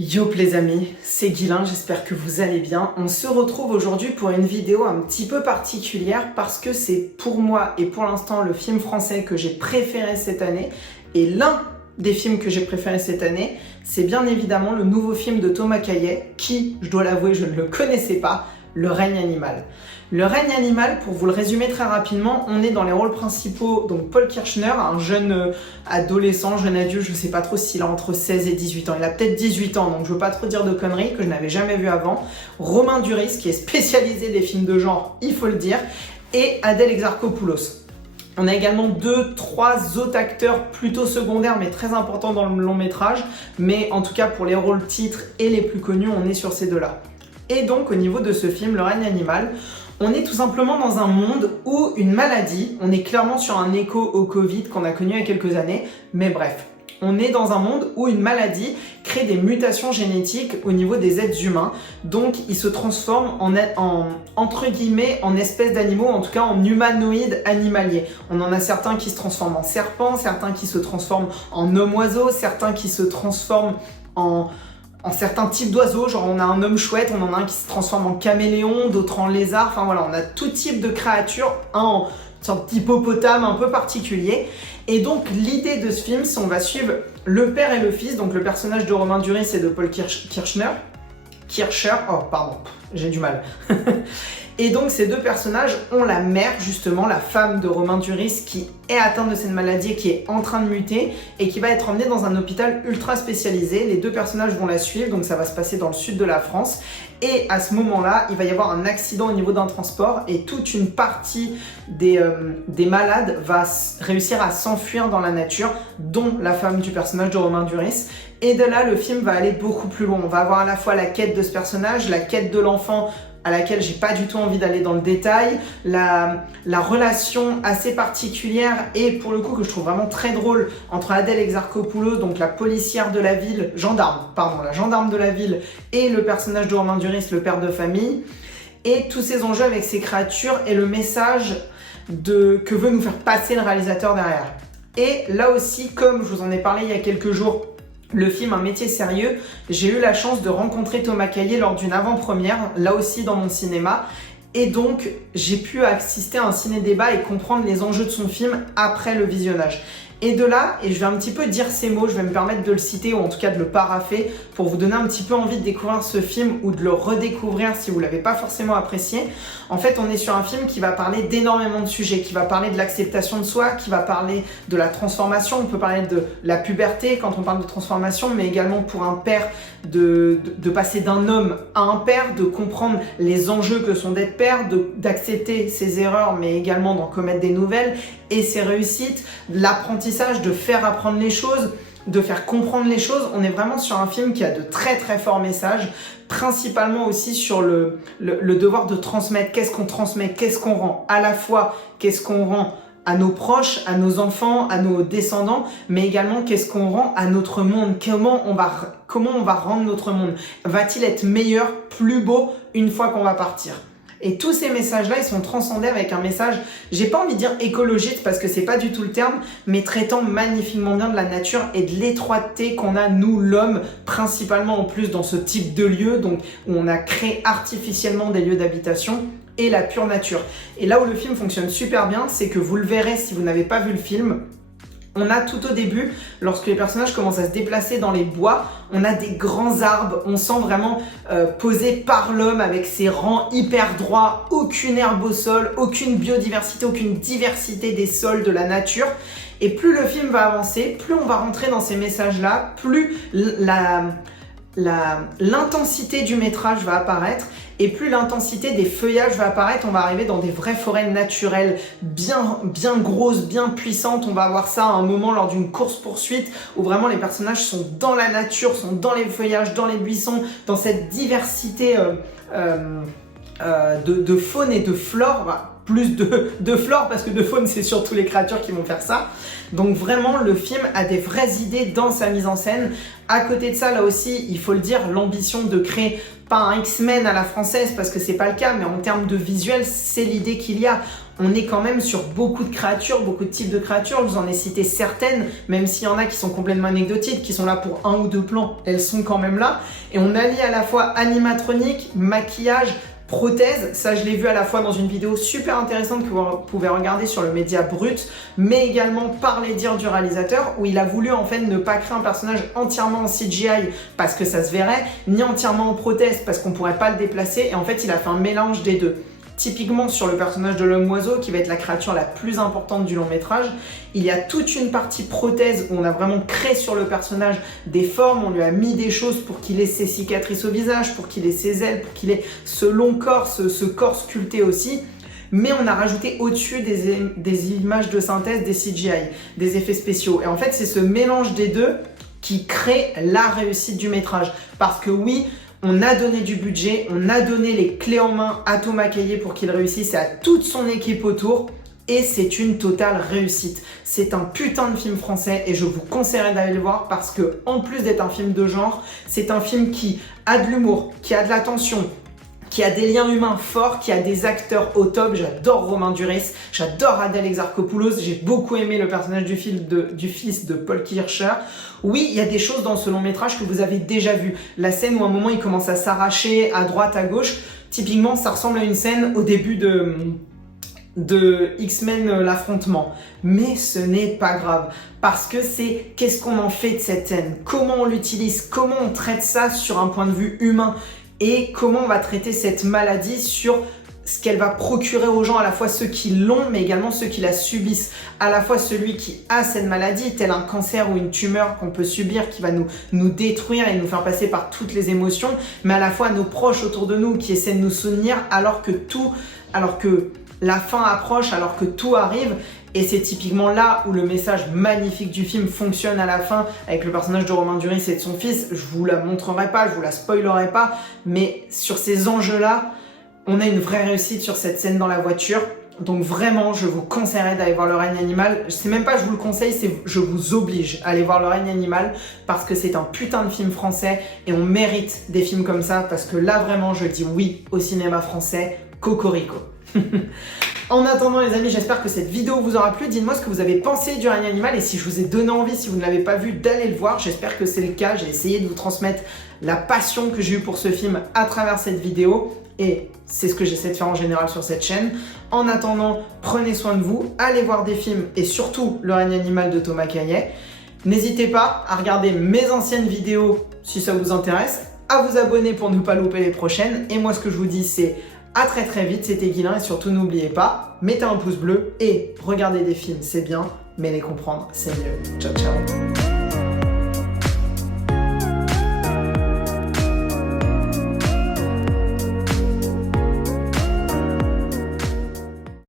Yo les amis, c'est Guilin, j'espère que vous allez bien. On se retrouve aujourd'hui pour une vidéo un petit peu particulière parce que c'est pour moi et pour l'instant le film français que j'ai préféré cette année. Et l'un des films que j'ai préféré cette année, c'est bien évidemment le nouveau film de Thomas Caillet, qui, je dois l'avouer, je ne le connaissais pas, Le règne animal. Le règne animal, pour vous le résumer très rapidement, on est dans les rôles principaux, donc Paul Kirchner, un jeune adolescent, jeune adulte, je sais pas trop s'il a entre 16 et 18 ans, il a peut-être 18 ans, donc je veux pas trop dire de conneries, que je n'avais jamais vu avant, Romain Duris, qui est spécialisé des films de genre, il faut le dire, et Adèle Exarchopoulos. On a également 2-3 autres acteurs plutôt secondaires mais très importants dans le long métrage, mais en tout cas pour les rôles titres et les plus connus, on est sur ces deux-là. Et donc au niveau de ce film, Le règne animal, on est tout simplement dans un monde où une maladie, on est clairement sur un écho au Covid qu'on a connu il y a quelques années, mais bref, on est dans un monde où une maladie crée des mutations génétiques au niveau des êtres humains, donc ils se transforment entre guillemets en espèces d'animaux, en tout cas en humanoïdes animaliers. On en a certains qui se transforment en serpents, certains qui se transforment en hommes-oiseaux, certains qui se transforment en certains types d'oiseaux, genre on a un homme chouette, on en a un qui se transforme en caméléon, d'autres en lézard, enfin voilà, on a tout type de créatures, un une sorte d'hippopotame un peu particulier. Et donc l'idée de ce film, c'est on va suivre le père et le fils, donc le personnage de Romain Duris et de Paul Kircher, oh pardon, j'ai du mal. Et donc ces deux personnages ont la mère, justement, la femme de Romain Duris, qui est atteinte de cette maladie, qui est en train de muter et qui va être emmenée dans un hôpital ultra spécialisé. Les deux personnages vont la suivre, donc ça va se passer dans le sud de la France. Et à ce moment-là, il va y avoir un accident au niveau d'un transport et toute une partie des malades va réussir à s'enfuir dans la nature, dont la femme du personnage de Romain Duris. Et de là, le film va aller beaucoup plus loin. On va avoir à la fois la quête de ce personnage, la quête de l'enfant, à laquelle j'ai pas du tout envie d'aller dans le détail, la relation assez particulière et pour le coup que je trouve vraiment très drôle entre Adèle Exarchopoulos, donc la policière de la ville, la gendarme de la ville, et le personnage de Romain Duris, le père de famille, et tous ces enjeux avec ces créatures et le message que veut nous faire passer le réalisateur derrière. Et là aussi, comme je vous en ai parlé il y a quelques jours, le film Un métier sérieux, j'ai eu la chance de rencontrer Thomas Caillet lors d'une avant-première, là aussi dans mon cinéma, et donc j'ai pu assister à un ciné-débat et comprendre les enjeux de son film après le visionnage. Et de là, et je vais un petit peu dire ces mots, je vais me permettre de le citer ou en tout cas de le parapher pour vous donner un petit peu envie de découvrir ce film ou de le redécouvrir si vous ne l'avez pas forcément apprécié. En fait, on est sur un film qui va parler d'énormément de sujets, qui va parler de l'acceptation de soi, qui va parler de la transformation, on peut parler de la puberté quand on parle de transformation, mais également pour un père de passer d'un homme à un père, de comprendre les enjeux que sont d'être père, d'accepter ses erreurs, mais également d'en commettre des nouvelles et ses réussites, l'apprentissage, de faire apprendre les choses, de faire comprendre les choses. On est vraiment sur un film qui a de très très forts messages, principalement aussi sur le devoir de transmettre. Qu'est-ce qu'on transmet, qu'est-ce qu'on rend, à la fois qu'est-ce qu'on rend à nos proches, à nos enfants, à nos descendants, mais également qu'est-ce qu'on rend à notre monde, comment on va rendre notre monde. Va-t-il être meilleur, plus beau une fois qu'on va partir ? Et tous ces messages-là, ils sont transcendés avec un message, j'ai pas envie de dire écologiste parce que c'est pas du tout le terme, mais traitant magnifiquement bien de la nature et de l'étroiteté qu'on a, nous, l'homme, principalement en plus dans ce type de lieu, donc où on a créé artificiellement des lieux d'habitation, et la pure nature. Et là où le film fonctionne super bien, c'est que vous le verrez si vous n'avez pas vu le film, on a tout au début, lorsque les personnages commencent à se déplacer dans les bois, on a des grands arbres, on sent vraiment posé par l'homme avec ses rangs hyper droits, aucune herbe au sol, aucune biodiversité, aucune diversité des sols, de la nature. Et plus le film va avancer, plus on va rentrer dans ces messages-là, plus l'intensité du métrage va apparaître et plus l'intensité des feuillages va apparaître, on va arriver dans des vraies forêts naturelles bien grosses, bien puissantes. On va avoir ça à un moment lors d'une course-poursuite où vraiment les personnages sont dans la nature, sont dans les feuillages, dans les buissons, dans cette diversité de faune et de flore. Plus de flore parce que de faune c'est surtout les créatures qui vont faire ça. Donc vraiment le film a des vraies idées dans sa mise en scène. À côté de ça, là aussi il faut le dire, l'ambition de créer pas un X-Men à la française parce que c'est pas le cas, mais en termes de visuel c'est l'idée qu'il y a. on est quand même sur beaucoup de créatures, beaucoup de types de créatures. Je vous en ai cité certaines, même s'il y en a qui sont complètement anecdotiques, qui sont là pour 1 ou 2 plans, elles sont quand même là. Et on allie à la fois animatronique, maquillage, prothèse. Ça, je l'ai vu à la fois dans une vidéo super intéressante que vous pouvez regarder sur le Média Brut, mais également par les dires du réalisateur, où il a voulu en fait ne pas créer un personnage entièrement en CGI parce que ça se verrait, ni entièrement en prothèse parce qu'on pourrait pas le déplacer. Et en fait, il a fait un mélange des deux. Typiquement sur le personnage de l'homme-oiseau, qui va être la créature la plus importante du long métrage, il y a toute une partie prothèse où on a vraiment créé sur le personnage des formes, on lui a mis des choses pour qu'il ait ses cicatrices au visage, pour qu'il ait ses ailes, pour qu'il ait ce long corps, ce corps sculpté aussi. Mais on a rajouté au-dessus des images de synthèse, des CGI, des effets spéciaux. Et en fait, c'est ce mélange des deux qui crée la réussite du métrage. Parce que oui, on a donné du budget, on a donné les clés en main à Thomas Caillet pour qu'il réussisse et à toute son équipe autour. Et c'est une totale réussite. C'est un putain de film français et je vous conseillerais d'aller le voir parce que, en plus d'être un film de genre, c'est un film qui a de l'humour, qui a de la tension, qui a des liens humains forts, qui a des acteurs au top. J'adore Romain Duris, j'adore Adèle Exarchopoulos, j'ai beaucoup aimé le personnage du fils de Paul Kircher. Oui, il y a des choses dans ce long métrage que vous avez déjà vues. La scène où à un moment il commence à s'arracher à droite, à gauche, typiquement ça ressemble à une scène au début de X-Men l'affrontement. Mais ce n'est pas grave, parce que c'est qu'est-ce qu'on en fait de cette scène, comment on l'utilise, comment on traite ça sur un point de vue humain, et comment on va traiter cette maladie sur ce qu'elle va procurer aux gens, à la fois ceux qui l'ont, mais également ceux qui la subissent. À la fois celui qui a cette maladie, tel un cancer ou une tumeur qu'on peut subir, qui va nous détruire et nous faire passer par toutes les émotions, mais à la fois nos proches autour de nous qui essaient de nous soutenir alors que la fin approche, alors que tout arrive. Et c'est typiquement là où le message magnifique du film fonctionne à la fin, avec le personnage de Romain Duris et de son fils. Je vous la montrerai pas, je vous la spoilerai pas, mais sur ces enjeux-là, on a une vraie réussite sur cette scène dans la voiture. Donc vraiment, je vous conseillerais d'aller voir Le règne animal. C'est même pas je vous le conseille, c'est je vous oblige à aller voir Le règne animal parce que c'est un putain de film français et on mérite des films comme ça parce que là vraiment, je dis oui au cinéma français. Cocorico. En attendant les amis, j'espère que cette vidéo vous aura plu. Dites-moi ce que vous avez pensé du règne animal et si je vous ai donné envie, si vous ne l'avez pas vu, d'aller le voir. J'espère que c'est le cas. J'ai essayé de vous transmettre la passion que j'ai eue pour ce film à travers cette vidéo et c'est ce que j'essaie de faire en général sur cette chaîne. En attendant, prenez soin de vous, allez voir des films et surtout Le règne animal de Thomas Caillet. N'hésitez pas à regarder mes anciennes vidéos si ça vous intéresse, à vous abonner pour ne pas louper les prochaines et moi ce que je vous dis c'est à très très vite, c'était Guilain et surtout n'oubliez pas, mettez un pouce bleu et regardez des films c'est bien, mais les comprendre c'est mieux. Ciao ciao.